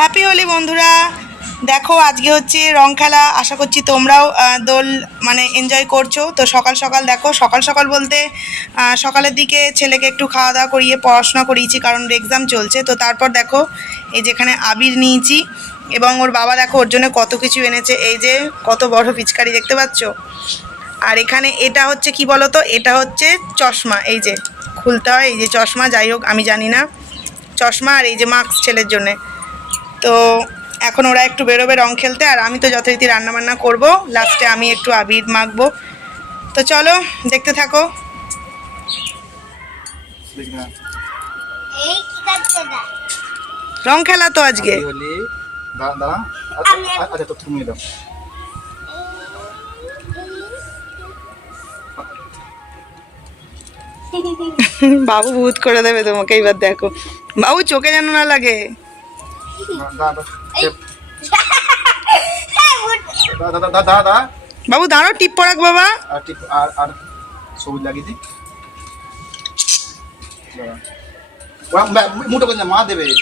Happy Holi বন্ধুরা। দেখো, আজকে হচ্ছে রং খেলা। আশা করছি তোমরাও দোল মানে এনজয় করছ। তো সকাল সকাল দেখো, সকাল সকাল বলতে সকালের দিকে ছেলেকে একটু খাওয়া দাওয়া করিয়ে পড়াশোনা করিয়েছি, কারণ এক্সাম চলছে। তো তারপর দেখো, এই যেখানে আবির নিয়েছি, এবং ওর বাবা দেখো, ওর জন্য কত কিছু এনেছে। এই যে, কত বড় পিচকারি দেখতে পাচ্ছো? আর এখানে এটা হচ্ছে কি বলো তো এটা হচ্ছে চশমা। এই যে, খুলতে হয়। এই যে চশমা, যাই হোক, আমি জানি না। চশমা আর এই যে মাস্ক ছেলের জন্যে। তো এখন ওরা একটু বেরোবে রং খেলতে আর আমি তো যথারীতি রান্নাবান্না করব। লাস্টে আমি একটু আবির মাখবো। তো চলো দেখতে থাকো। রং খেলা তো আজকে। হলি দাঁড়া দাঁড়া। আচ্ছা দাও। বাবু ভূত করে দেবে তোমাকে এইবার দেখো। বাবু চোখে যেন না লাগে। বাবু দাঁড়াও টিপ পরাক বাবা। আর ঠিক আর আর সবুজ লাগিয়ে দিই। দাঁড়া। ওরা মা- করে মা দেবে।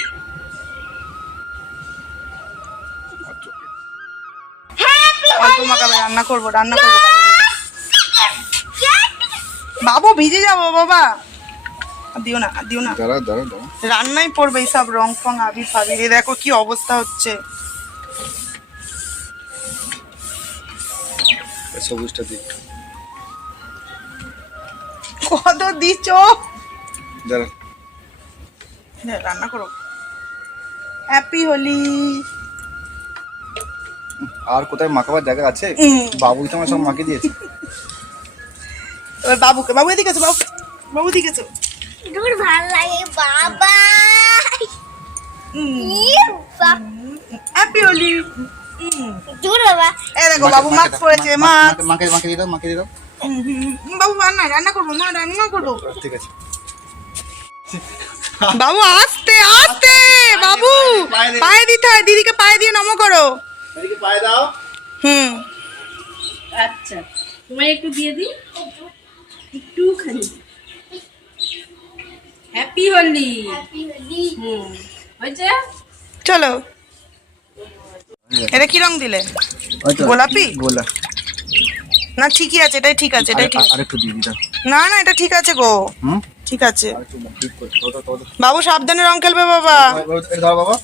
মাখাবে রান্না করব রান্না করব বাবু ভিজে যাব বাবা। দিও না আর দিও না। দাঁড়া দাঁড়া দাঁড়া রান্নাই পড়বে এইসব রং ফং আবির ফাবির। এ দেখো কি অবস্থা হচ্ছে। সবুজটা কত দিচ্ছ? দাঁড়া। রান্না করো। হ্যাপি হোলি আর কোথায় মাখাবার জায়গা আছে। বাবুই তো আমার সব মাখিয়ে দিয়েছে। এবার বাবুকে বাবু এদিকে আছো, বাবু। বাবু আছো। দূর ভালো লাগে বাবা। হুম, ইয়ে, হ্যাপি হোলি দূর বাবা। এ দেখো বাবু মাছ পড়েছে মাছ মাকে মাকে দিয়ে দাও মাকে দিয়ে দাও। বাবু রান্না রান্না করব মা রান্না করব। ঠিক আছে। বাবু আস্তে আস্তে বাবু। পায়ে দে। দিতে হয় দিদিকে পায়ে দিয়ে নমো করো। এদিকে পায়ে দাও। হুম। আচ্ছা তোমায় একটু দিয়ে দিই? একটুখানি। হ্যাপি হোলি হয়েছে চলো। এটা কি রং দিলে? গোলাপি? গোলা। না ঠিকই আছে এটাই ঠিক আছে এটাই ঠিক। না না এটা ঠিক আছে গো। ঠিক আছে। বাবু সাবধানে রং খেলবে বাবা। বাবা।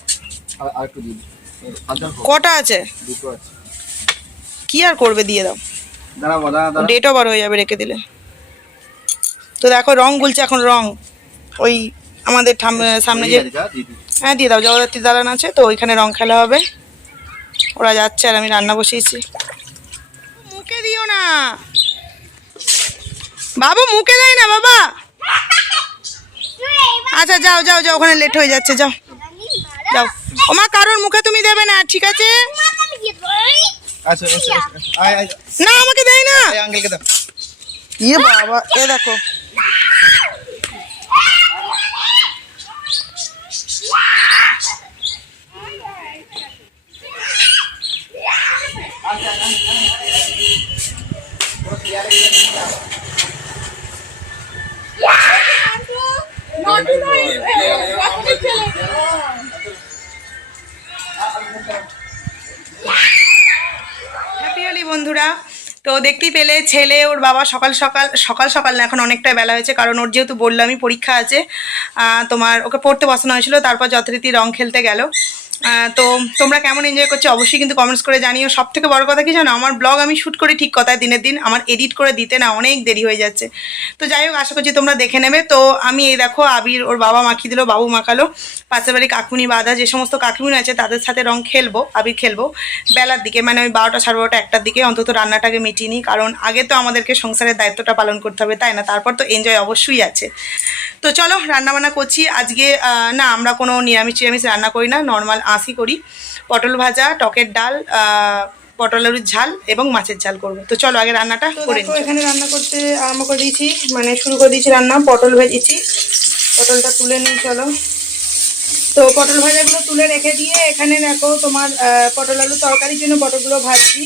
কটা আছে? দুটো আছে। কি আর করবে দিয়ে দাও। ডেটও বার হয়ে যাবে রেখে দিলে। তো দেখো রং গুলছে এখন রং। ওই আমাদের সামনে যে। হ্যাঁ দিয়ে দাও জগদ্ধাত্রী দালান আছে তো ওইখানে রং খেলা হবে। ওরা যাচ্ছে আর আমি রান্না বসিয়েছি। মুখে দিও না। বাবু মুখে দেয় না বাবা। আচ্ছা যাও যাও যাও ওখানে লেট হয়ে যাচ্ছে যাও। যাও। ওমা কারোর মুখে তুমি দেবে না ঠিক আছে? আচ্ছা। আয় আয় না আমাকে দেয় না। ইয়ে বাবা এ দেখো। দেখতেই পেলে ছেলে, ওর বাবা সকাল সকাল সকাল সকাল না, এখন অনেকটাই বেলা হয়েছে, কারণ ওর যেহেতু বললামই পরীক্ষা আছে তোমার ওকে পড়তে বসানো হয়েছিল, তারপর যথারীতি রং খেলতে গেল। তো তোমরা কেমন এনজয় করছ অবশ্যই কিন্তু কমেন্টস করে জানিও। সব থেকে বড় কথা কি জানো? আমার ব্লগ আমি শ্যুট করি ঠিক কথায় দিনের দিন। আমার এডিট করে দিতে না অনেক দেরি হয়ে যাচ্ছে। তো যাই হোক, আশা করছি তোমরা দেখে নেবে। তো আমি এই দেখো, আবির ওর বাবা মাখিয়ে দিল, বাবু মাখালো। পাশের বাড়ি কাকুনি বাঁধা, যে সমস্ত কাকুনি আছে তাদের সাথে রং খেলব, আবির খেলব। বেলার দিকে মানে ওই বারোটা সাড়ে বারোটা একটার দিকে অন্তত রান্নাটাকে মিটিয়ে নিই। কারণ আগে তো আমাদেরকে সংসারের দায়িত্বটা পালন করতে হবে, তাই না? তারপর তো এনজয় অবশ্যই আছে। তো চলো, রান্নাবান্না করছি। আজকে না, আমরা কোনো নিরামিষ টিরামিষ রান্না করি না। নর্মাল আঁশি করি। পটল ভাজা টকের ডাল আহ, পটল আলুর ঝাল এবং মাছের ঝাল করব। তো চলো আগে রান্নাটা করে এখানে রান্না করতে আরম্ভ করে দিয়েছি মানে শুরু করে দিয়েছি রান্না পটল ভেজেছি। পটলটা তুলে নিই চলো। তো পটল ভাজাগুলো তুলে রেখে দিয়ে এখানে দেখো তোমার পটল আলু তরকারির জন্য পটলগুলো ভাজছি।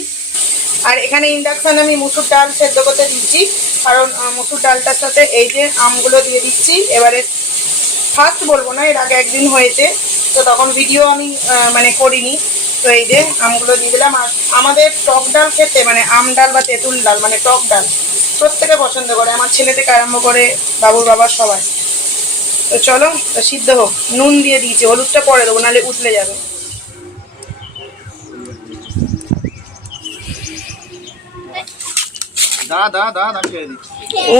আর এখানে ইন্ডাকশন আমি মুসুর ডাল সেদ্ধ করতে দিচ্ছি কারণ মুসুর ডালটার সাথে এই যে আমগুলো দিয়ে দিচ্ছি এবারে ফার্স্ট বলব না এর আগে একদিন হয়েছে। তো তখন ভিডিও আমি মানে করিনি। তো এই যে আমগুলো দিয়ে দিলাম। আর আমাদের টক ডাল খেতে মানে আম ডাল বা তেঁতুল ডাল মানে টক ডাল প্রত্যেকে পছন্দ করে। আমার ছেলে থেকে আরম্ভ করে বাবুর বাবার সবাই। তো চলো তো সিদ্ধ হোক। নুন দিয়ে দিয়েছি হলুদটা পরে দেবো নাহলে উতলে যাবে।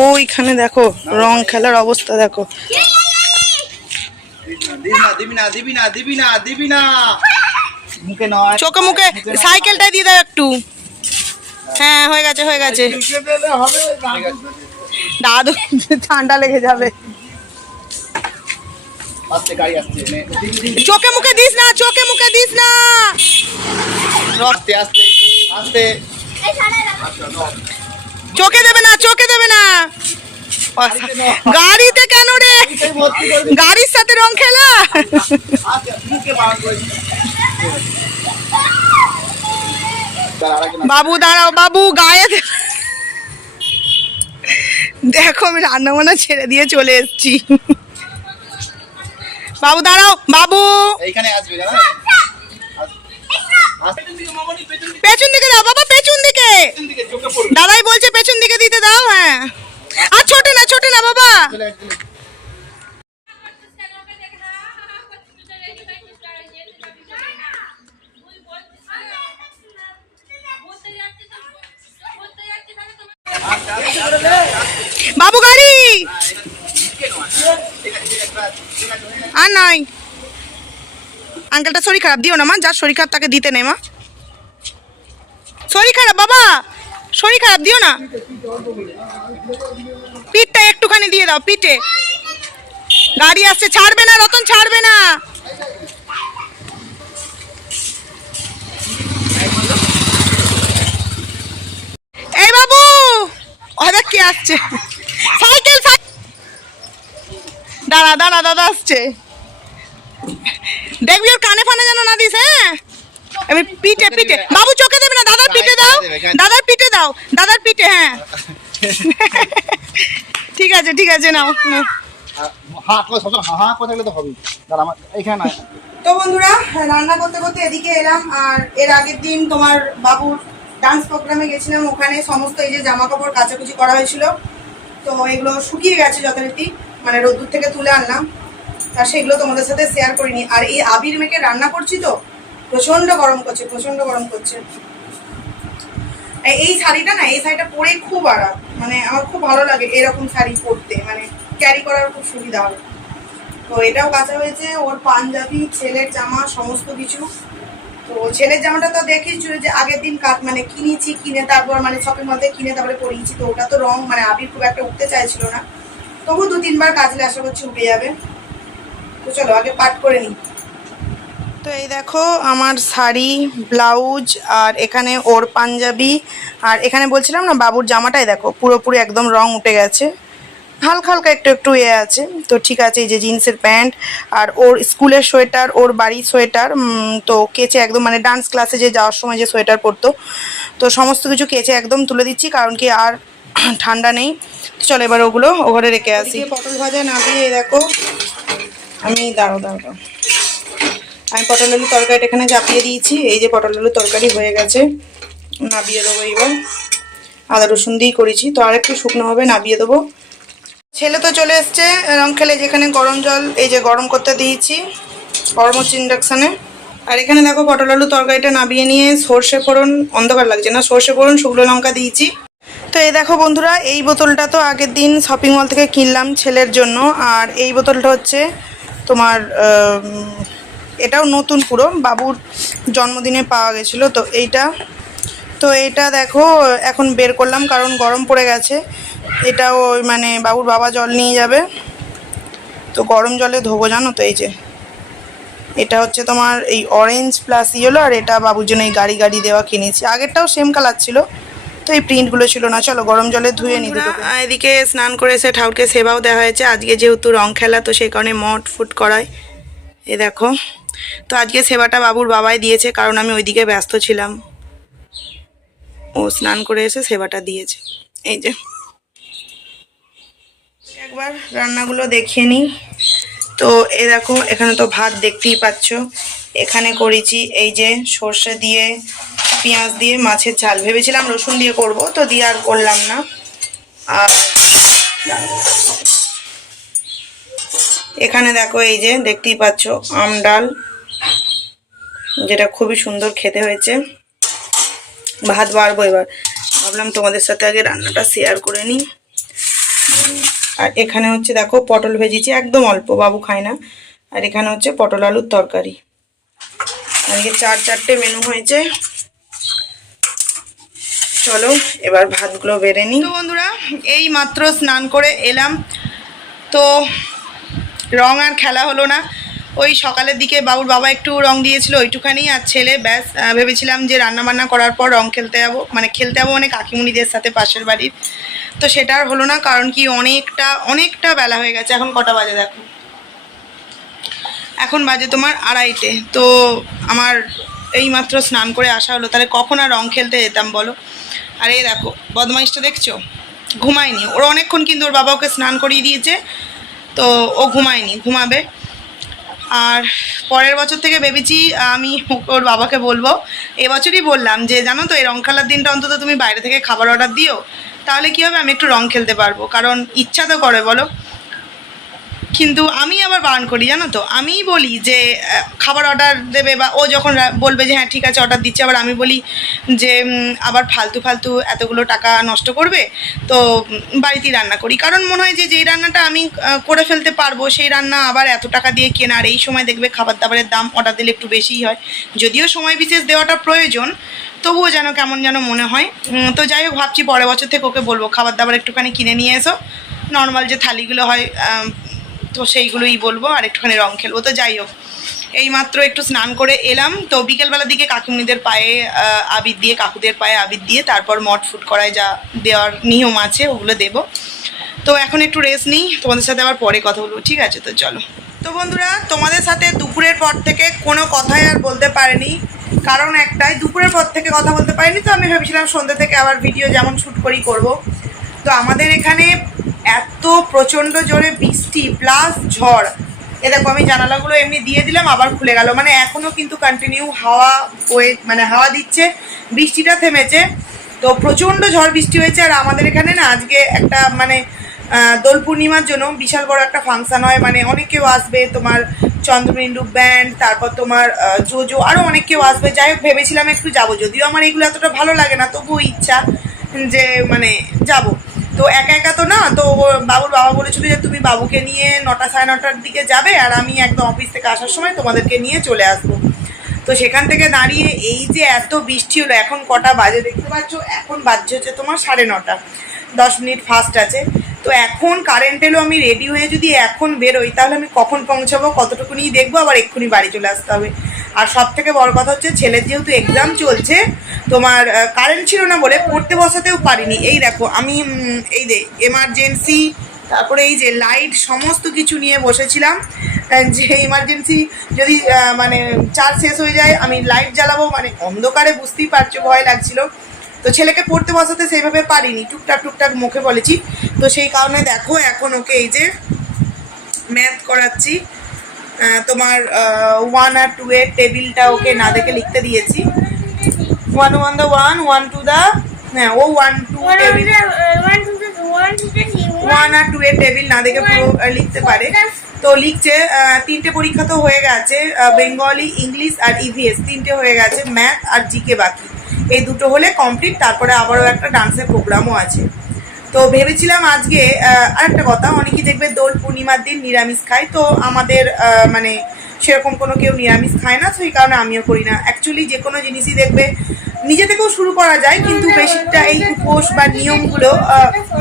ওইখানে দেখো রং খেলার অবস্থা দেখো। দিবি না দিবি না দিবি না দিবি না মুখে নয়। চোখে মুখে সাইকেলটাই দিয়ে দাও একটু। হ্যাঁ হয়ে গেছে হয়ে গেছে। দাদু ঠান্ডা লেগে যাবে। চোখে মুখে দিস না চোখে মুখে দিস না। আস্তে আস্তে। আস্তে। আচ্ছা। চোখে দেবে না চোখে দেবে না। গাড়িতে কেন রে। গাড়ির সাথে রং খেলা। বাবু দাঁড়াও বাবু গায়ে দেখো আমি রান্না বান্না ছেড়ে দিয়ে চলে এসেছি। বাবু দাঁড়াও বাবু। এইখানে আসবে পেছন দিকে দাও বাবা পেছন দিকে। দাদাই বলছে পেছন দিকে দিতে দাও হ্যাঁ। আর ছোটে না ছোটে না বাবা। বাবু গাড়ি। আর নয় আঙ্কেলটা শরীর খারাপ, দিও না মা যার শরীর খারাপ তাকে দিতে নেই মা শরীর খারাপ, বাবা শরীর খারাপ, দিও না। পিঠটা একটুখানি দিয়ে দাও, পিঠে। গাড়ি আসছে, ছাড়বে না, রতন, ছাড়বে না। এই বাবু ওদের কি আসছে। সাইকেল দাঁড়া দাঁড়া, দাদা আসছে। দেখবি ওর কানে ফানে যেন না দিস হ্যাঁ? পিঠে পিঠে। বাবু চোখে দেবে না দাদার পিঠে দাও দাদার পিঠে দাও দাদার পিঠে হ্যাঁ। ঠিক আছে ঠিক আছে নাও তো তো বন্ধুরা রান্না করতে করতে এদিকে এলাম আর এর আগের দিন তোমার বাবুর ডান্স প্রোগ্রামে গেছিলাম ওখানে সমস্ত এই যে জামা কাপড় কাচাকুচি করা হয়েছিল। তো এগুলো শুকিয়ে গেছে যথারীতি মানে রোদ্দুর থেকে তুলে আনলাম। আর সেগুলো তোমাদের সাথে শেয়ার করিনি। আর এই আবির মেখে রান্না করছি তো? প্রচণ্ড গরম করছে প্রচণ্ড গরম করছে। এই- শাড়িটা না, এই শাড়িটা পরে খুব আরাম। মানে আমার খুব ভালো লাগে এরকম শাড়ি পরতে। মানে ক্যারি করার খুব সুবিধা হয়। তো এটাও কাঁচা হয়েছে, ওর পাঞ্জাবি, ছেলের জামা, সমস্ত কিছু। তো ছেলের জামাটা তো দেখিয়েছি যে আগের দিন কাট মানে কিনেছি, কিনে তারপর মানে শপিং মল থেকে কিনে তারপরে পরিয়েছি। তো ওটা তো রং মানে আবির খুব একটা উঠতে চাইছিল না। তবু দু তিনবার কাজলে আশা করছি উঠে যাবে। তো চলো, আগে পাট করে নিই তো এই দেখো, আমার শাড়ি, ব্লাউজ আর এখানে ওর পাঞ্জাবি। আর এখানে বলছিলাম না, বাবুর জামাটাই দেখো, পুরোপুরি একদম রং উঠে গেছে। হালকা হালকা একটু একটু ইয়ে আছে। তো ঠিক আছে, এই যে জিন্সের প্যান্ট আর ওর স্কুলের সোয়েটার, ওর বাড়ির সোয়েটার তো কেচে একদম মানে ডান্স ক্লাসে যে যাওয়ার সময় যে সোয়েটার পরতো, তো সমস্ত কিছু কেচে একদম তুলে দিচ্ছি, কারণ কি আর ঠান্ডা নেই। চলো এবার ওগুলো ও ঘরে রেখে আসি। পটল ভাজা না দিয়ে দেখো, আমি দাঁড়ো দাঁড়ো। আমি পটল আলু তরকারিটা এখানে চাপিয়ে দিয়েছি। এই যে পটল আলু তরকারি হয়ে গেছে, নাবিয়ে দেবো এবার আদা রসুন দিয়েই করেছি। তো আর একটু শুকনো হবে, নাবিয়ে দেবো। ছেলে তো চলে এসছে রং খেলে যেখানে গরম জল, এই যে গরম করতে দিয়েছি, গরম হচ্ছে ইন্ডাকশানে আর এখানে দেখো পটল আলু তরকারিটা নাবিয়ে নিয়ে সর্ষে ফোড়ন, অন্ধকার লাগছে না, সর্ষে ফোড়ন, শুকনো লঙ্কা দিয়েছি। তো এই দেখো বন্ধুরা, এই বোতলটা তো আগের দিন শপিং মল থেকে কিনলাম ছেলের জন্য। আর এই বোতলটা হচ্ছে তোমার এটাও নতুন পুরো বাবুর জন্মদিনে পাওয়া গেছিল তো এইটা। তো এটা দেখো এখন বের করলাম কারণ গরম পড়ে গেছে। এটাও ওই মানে বাবুর বাবা জল নিয়ে যাবে। তো গরম জলে ধোবো জানো তো এই যে। এটা হচ্ছে তোমার এই অরেঞ্জ প্লাস ইয়েলো আর এটা বাবুর জন্য এই গাড়ি গাড়ি দেওয়া কিনেছি। আগেরটাও সেম কালার ছিল তো এই প্রিন্টগুলো ছিল না। চলো গরম জলে ধুয়ে নিই এদিকে স্নান করে এসে ঠাকুরকে সেবাও দেওয়া হয়েছে। আজকে যেহেতু রং খেলা তো সেই কারণে মট ফুট করায়। এ দেখো তো আজকে সেবাটা বাবুর বাবাই দিয়েছে, কারণ আমি ওইদিকে ব্যস্ত ছিলাম। ও স্নান করে এসে সেবাটা দিয়েছে। এই যে। একবার রান্নাগুলো দেখিয়ে নিই। তো এ দেখো, এখানে তো ভাত দেখতেই পাচ্ছ। এখানে করেছি এই যে সর্ষে দিয়ে, পেঁয়াজ দিয়ে মাছের ঝাল। ভেবেছিলাম রসুন দিয়ে করব, তো দিয়ে আর করলাম না। আর এখানে দেখো এই যে, দেখতেই পাচ্ছ, আম ডাল। যেটা খুবই সুন্দর খেতে হয়েছে। ভাত বাড়বো এবার। ভাবলাম তোমাদের সাথে আগে রান্নাটা শেয়ার করে নিই। আর এখানে হচ্ছে দেখো পটল ভেজেছি, একদম অল্প, বাবু খায় না। আর এখানে হচ্ছে পটল আলুর তরকারি। আজকে চার চারটে মেনু হয়েছে। চলো, এবার ভাতগুলো বেড়ে নিই। তো বন্ধুরা, এই মাত্র স্নান করে এলাম। তো রং আর খেলা হলো না। ওই সকালের দিকে বাবুর বাবা একটু রং দিয়েছিল ওইটুখানি, আর ছেলে, ব্যাস ভেবেছিলাম যে রান্না বান্না করার পর রং খেলতে যাব। মানে খেলতে যাব মানে কাকিমুনিদের সাথে পাশের বাড়ির। তো সেটা আর হলো না, কারণ কি অনেকটা অনেকটা বেলা হয়ে গেছে। এখন কটা বাজে দেখো? এখন বাজে তোমার আড়াইটে। তো আমার এই মাত্র স্নান করে আসা হলো। তাহলে কখন আর রং খেলতে যেতাম বলো? আর এই দেখো, বদমাইশটা দেখছ? ঘুমায়নি। ওর অনেকক্ষণ কিন্তু ওর বাবা ওকে স্নান করিয়ে দিয়েছে। তো ও ঘুমায়নি, ঘুমাবে। আর পরের বছর থেকে ভেবেছি আমি ওর বাবাকে বলব। এবছরই বললাম যে, জানো তো, এই রং খেলার দিনটা অন্তত তুমি বাইরে থেকে খাবার অর্ডার দিও। তাহলে কী হবে? আমি একটু রং খেলতে পারব। কারণ ইচ্ছা তো করে, বলো। কিন্তু আমি আবার বারণ করি, জানো তো? আমিই বলি যে খাবার অর্ডার দেবে বা ও যখন বলবে যে হ্যাঁ ঠিক আছে অর্ডার দিচ্ছে। আবার আমি বলি যে আবার ফালতু ফালতু এতগুলো টাকা নষ্ট করবে? তো বাড়িতেই রান্না করি। কারণ মনে হয় যে, যেই রান্নাটা আমি করে ফেলতে পারব, সেই রান্না আবার এত টাকা দিয়ে কেনা। আর এই সময় দেখবে খাবার দাবারের দাম অর্ডার দিলে একটু বেশিই হয়। যদিও সময় বিশেষ দেওয়াটা প্রয়োজন, তবুও যেন কেমন যেন মনে হয়। তো যাই হোক, ভাবছি পরের বছর থেকে ওকে বলব খাবার দাবার একটুখানি কিনে নিয়ে এসো। নর্মাল যে থালিগুলো হয় তো সেইগুলোই বলব, আর একটুখানি রং খেলব। তো যাই হোক এই মাত্র একটু স্নান করে এলাম। তো বিকেলবেলার দিকে কাকিমুনিদের পায়ে আবির দিয়ে, কাকুদের পায়ে আবির দিয়ে, তারপর মট ফুট করায় যা দেওয়ার নিয়ম আছে, ওগুলো দেবো। তো এখন একটু রেস্ট নিই, তোমাদের সাথে আবার পরে কথা বলব, ঠিক আছে? তো চলো। তো বন্ধুরা, তোমাদের সাথে দুপুরের পর থেকে কোনো কথাই আর বলতে পারেনি। কারণ একটাই, দুপুরের পর থেকে কথা বলতে পারিনি, তো আমি ভেবেছিলাম সন্ধ্যে থেকে আবার ভিডিও যেমন শ্যুট করি করব। তো আমাদের এখানে এত প্রচণ্ড জোরে বৃষ্টি প্লাস ঝড়। এ দেখো, আমি জানালাগুলো এমনি দিয়ে দিলাম, আবার খুলে গেল। মানে এখনও কিন্তু কন্টিনিউ হাওয়া বয়ে মানে হাওয়া দিচ্ছে, বৃষ্টিটা থেমেছে। তো প্রচণ্ড ঝড় বৃষ্টি হয়েছে, আর আমাদের এখানে না আজকে একটা মানে দোল পূর্ণিমার জন্য বিশাল বড় একটা ফাংশন হয়। মানে অনেক কেউ আসবে, তোমার চন্দ্রবিন্দু ব্যান্ড তারপর তোমার জোজো আরও অনেক কেউ আসবে। যাই হোক, ভেবেছিলাম একটু যাব। যদিও আমার এগুলো এতটা ভালো লাগে না, তবুও ইচ্ছা যে মানে যাব। তো একা একা তো না বাবুর বাবা বলেছিল যে তুমি বাবুকে নিয়ে নটা সাড়ে নটার দিকে যাবে আর আমি একদম অফিস থেকে আসার সময় তোমাদেরকে নিয়ে চলে আসব। তো সেখান থেকে দাঁড়িয়ে এই যে এত বৃষ্টি হলো, এখন কটা বাজে দেখতে পাচ্ছ? এখন বাজছে হচ্ছে তোমার সাড়ে নটা। দশ মিনিট ফাস্ট আছে। তো এখন কারেন্ট এলো আমি রেডি হয়ে যদি এখন বেরোই, তাহলে আমি কখন পৌঁছাবো কতটুকুনি দেখব, আবার এক্ষুনি বাড়ি চলে আসতে হবে। আর সব থেকে বড় কথা হচ্ছে, ছেলের যেহেতু এক্সাম চলছে, তোমার কারেন্ট ছিল না বলে পড়তে বসাতেও পারিনি। এই দেখো, আমি এই দে এমার্জেন্সি তারপরে এই যে লাইট সমস্ত কিছু নিয়ে বসেছিলাম। যে ইমার্জেন্সি যদি মানে চার্জ শেষ হয়ে যায়, আমি লাইট জ্বালাবো মানে অন্ধকারে বুঝতেই পারছ, ভয় লাগছিল। তো ছেলেকে পড়তে বসাতে সেইভাবে পারিনি। টুকটাক টুকটাক মুখে বলেছি। তো সেই কারণে দেখো এখন ওকে এই যে ম্যাথ করাচ্ছি। তোমার ওয়ান আর টু এর টেবিলটা ওকে না দেখে লিখতে দিয়েছি। One one the one one two the হ্যাঁ ও ওয়ান টু টেবিল। ওয়ান আর টু এর টেবিল না দেখে পুরো লিখতে পারে। তো লিখছে তিনটে পরীক্ষা তো হয়ে গেছে বেঙ্গলি ইংলিশ আর ইভিএস তিনটে হয়ে গেছে ম্যাথ আর জিকে বাকি। এই দুটো হলে কমপ্লিট তারপরে আবারও একটা ডান্সের প্রোগ্রামও আছে। তো ভেবেছিলাম আজকে আরেকটা কথা, অনেকেই দেখবে দোল পূর্ণিমার দিন নিরামিষ খায়, তো আমাদের মানে সেরকম কোনো কেউ নিরামিষ খায় না, তো সেই কারণে আমিও করি না। অ্যাকচুয়ালি যে কোনো জিনিসই দেখবে, নিজে থেকেও শুরু করা যায়, কিন্তু বেশিরটা এই উপোস বা নিয়মগুলো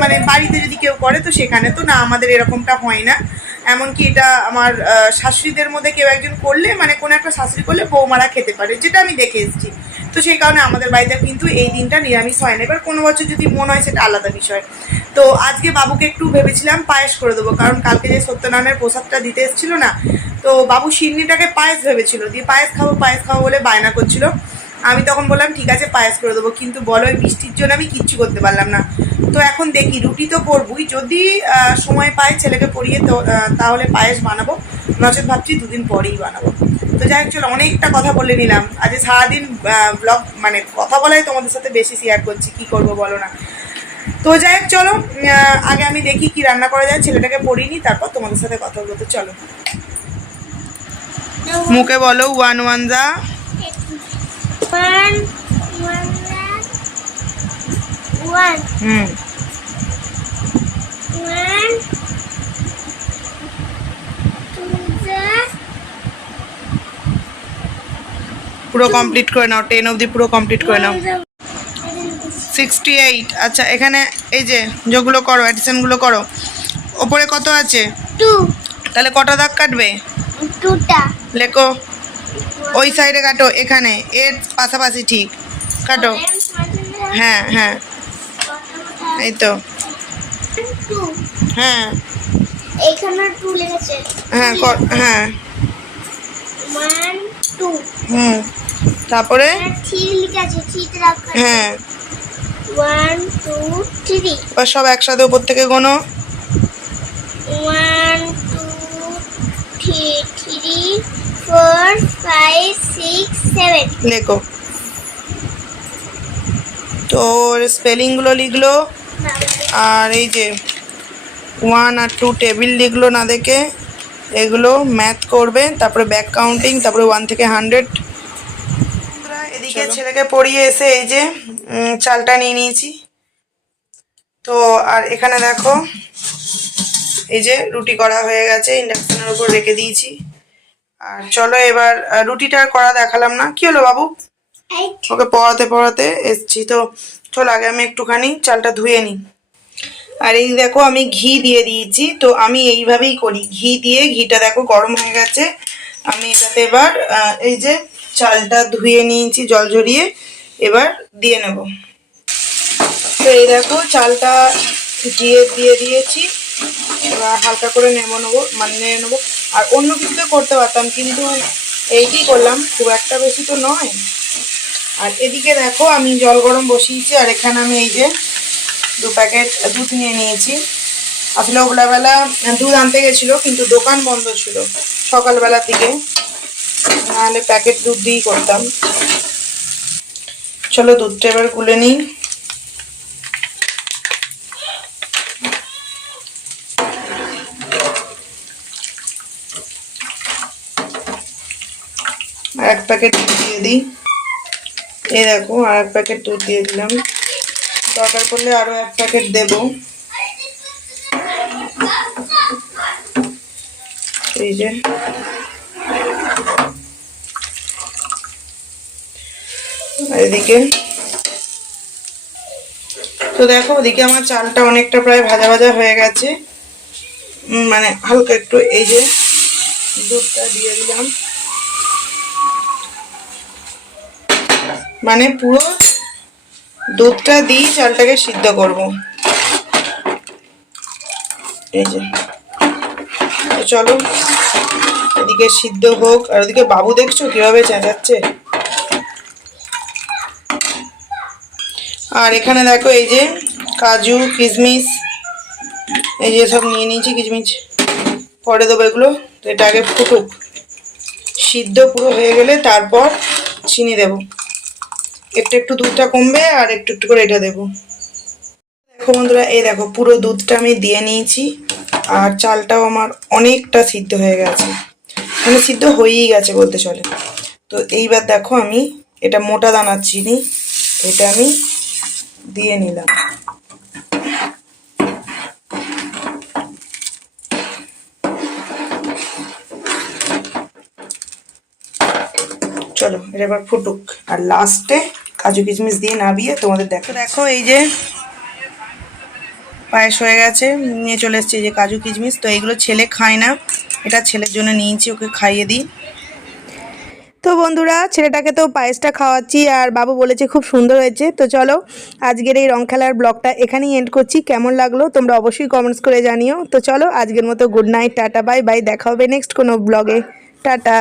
মানে বাড়িতে যদি কেউ করে, তো সেখানে তো না, আমাদের এরকমটা হয় না। এমনকি এটা আমার শাশুড়িদের মধ্যে কেউ একজন করলে মানে কোনো একটা শাশুড়ি করলে বৌমারা খেতে পারে, যেটা আমি দেখে এসেছি। তো সেই কারণে আমাদের বাড়িতে কিন্তু এই দিনটা নিরামিষ হয় না। এবার কোনো বছর যদি মনে হয়, সেটা আলাদা বিষয়। তো আজকে বাবুকে একটু ভেবেছিলাম পায়েস করে দেবো, কারণ কালকে যে সত্যনারায়ণের প্রসাদটা দিতে এসেছিল না, তো বাবু সিন্নিটাকে পায়েস ভেবেছিল, দিয়ে পায়েস খাব পায়েস খাব বলে বায়না করছিল। আমি তখন বললাম ঠিক আছে পায়েস করে দেবো। কিন্তু বলো এই বৃষ্টির জন্য আমি কিচ্ছু করতে পারলাম না। তো এখন দেখি রুটি তো করবই। যদি সময় পাই ছেলেকে পড়িয়ে তো তাহলে পায়েস বানাবো। নচেত ভাবছি দুদিন পরেই বানাবো। তো যাই হোক চলো অনেকটা কথা বলে নিলাম। আজ সারাদিন ব্লগ মানে কথা বলাই তোমাদের সাথে বেশি শেয়ার করছি কি করব বলো না। তো যাই হোক চলো আগে আমি দেখি কি রান্না করা যায়। ছেলেটাকে পড়িনি তারপর তোমাদের সাথে কথা বলতে চলো। মুখে বলো ওয়ান ওয়ান যা One, one, one, one, পুরো কমপ্লিট করে নাও টেন অবধি পুরো কমপ্লিট করে নাও। সিক্সটি এইট আচ্ছা এখানে এই যে যেগুলো করো অ্যাডিশনগুলো করো। ওপরে কত আছে? তাহলে কটা দাগ কাটবে? লেখো। ওই সাইডে কাটো এখানে। এর পাশাপাশি ঠিক। কাটো। হ্যাঁ হ্যাঁ। এই তো। হ্যাঁ। হ্যাঁ হ্যাঁ। হুম। তারপরে? হ্যাঁ এবার সব একসাথে উপর থেকে গোনো। Two three three four five six seven লেখো। তো স্পেলিংগুলো লিখলো আর এই যে ওয়ান আর টু টেবিল লিখলো না দেখে এগুলো ম্যাথ করবে তারপরে ব্যাক কাউন্টিং তারপরে ওয়ান থেকে হান্ড্রেড এদিকে ছেলেকে পড়িয়ে এসে এই যে চালটা নিয়ে নিয়েছি। তো আর এখানে দেখো এই যে রুটি করা হয়ে গেছে ইন্ডাকশনের উপর রেখে দিয়েছি। আর চলো এবার রুটিটা করা দেখালাম না। কি হলো বাবু? ওকে পড়াতে পড়াতে এসছি। তো চলো, আগে আমি একটুখানি চালটা ধুয়ে নিই। আর এই দেখো, আমি ঘি দিয়ে দিয়েছি। তো আমি এইভাবেই করি। ঘি দিয়ে, ঘিটা দেখো গরম হয়ে গেছে। আমি এটাতে এবার এই যে চালটা ধুয়ে নিয়েছি, জল ঝরিয়ে। এবার দিয়ে নেব। তো এই দেখো, চালটা ঘিয়ে দিয়ে দিয়েছি। এবার হালকা করে নেমো নেব মানে নেব। আর অন্য কিছুতে করতে পারতাম, কিন্তু এইটি করলাম, খুব একটা বেশি তো নয়। আর এদিকে দেখো, আমি জল গরম বসিয়েছি, আর এখানে আমি এই যে দু প্যাকেট দুধ নিয়ে নিয়েছি। আসলে ওবেলাবেলা দুধ আনতে গেছিল, কিন্তু দোকান বন্ধ ছিল সকালবেলা থেকে নাহলে প্যাকেট দুধ দিয়েই করতাম। চলো দুধটা এবার গুলে নিই। এক প্যাকেট দুধ দিয়ে দিই। এই দেখো, আর এক প্যাকেট দুধ দিয়ে দিলাম। দরকার পড়লে আরও এক প্যাকেট দেব। এই যে। এদিকে। তো দেখো, ওদিকে আমার চালটা অনেকটা প্রায় ভাজা ভাজা হয়ে গেছে। মানে হালকা একটু এই যে দুধটা দিয়ে দিলাম। মানে পুরো দুধটা দিয়ে চালটাকে সিদ্ধ করব। এই যে। তো চলো, এদিকে সিদ্ধ হোক। আর ওদিকে বাবু দেখছ কীভাবে চেঁচাচ্ছে? আর এখানে দেখো এই যে কাজু কিশমিশ এই যে সব নিয়ে নিয়েছি কিশমিশ পরে দেবো এগুলো, তো এটা আগে ফুটুক। সিদ্ধ পুরো হয়ে গেলে তারপর চিনি দেবো। একটু একটু দুধটা কমবে আর একটু একটু করে এটা দেবো। দেখো বন্ধুরা, এই দেখো পুরো দুধটা আমি দিয়ে নিয়েছি আর চালটাও আমার অনেকটা সিদ্ধ হয়ে গেছে। মানে সিদ্ধ হয়েই গেছে বলতে চলে। তো এইবার দেখো আমি এটা মোটা দানার চিনি, এটা আমি দিয়ে নিলাম। চলো, এটা এবার ফুটুক। আর লাস্টে কাজু কিশমিশ দিয়ে নাবিয়ে তোমাদের দেখো দেখো, এই যে পায়েস হয়ে গেছে, নিয়ে চলে এসছে যে কাজু কিশমিশ তো এইগুলো ছেলে খায় না, এটা ছেলের জন্য নিয়েছি, ওকে খাইয়ে দিই। তো বন্ধুরা, ছেলেটাকে তো পায়েসটা খাওয়াচ্ছি, আর বাবু বলেছে খুব সুন্দর হয়েছে। তো চলো, আজকের এই রং খেলার ব্লগটা এখানেই এন্ড করছি। কেমন লাগল তোমরা অবশ্যই কমেন্টস করে জানিও। তো চলো, আজকের মতো good night tata bye bye দেখা হবে নেক্সট কোনো ব্লগে টাটা।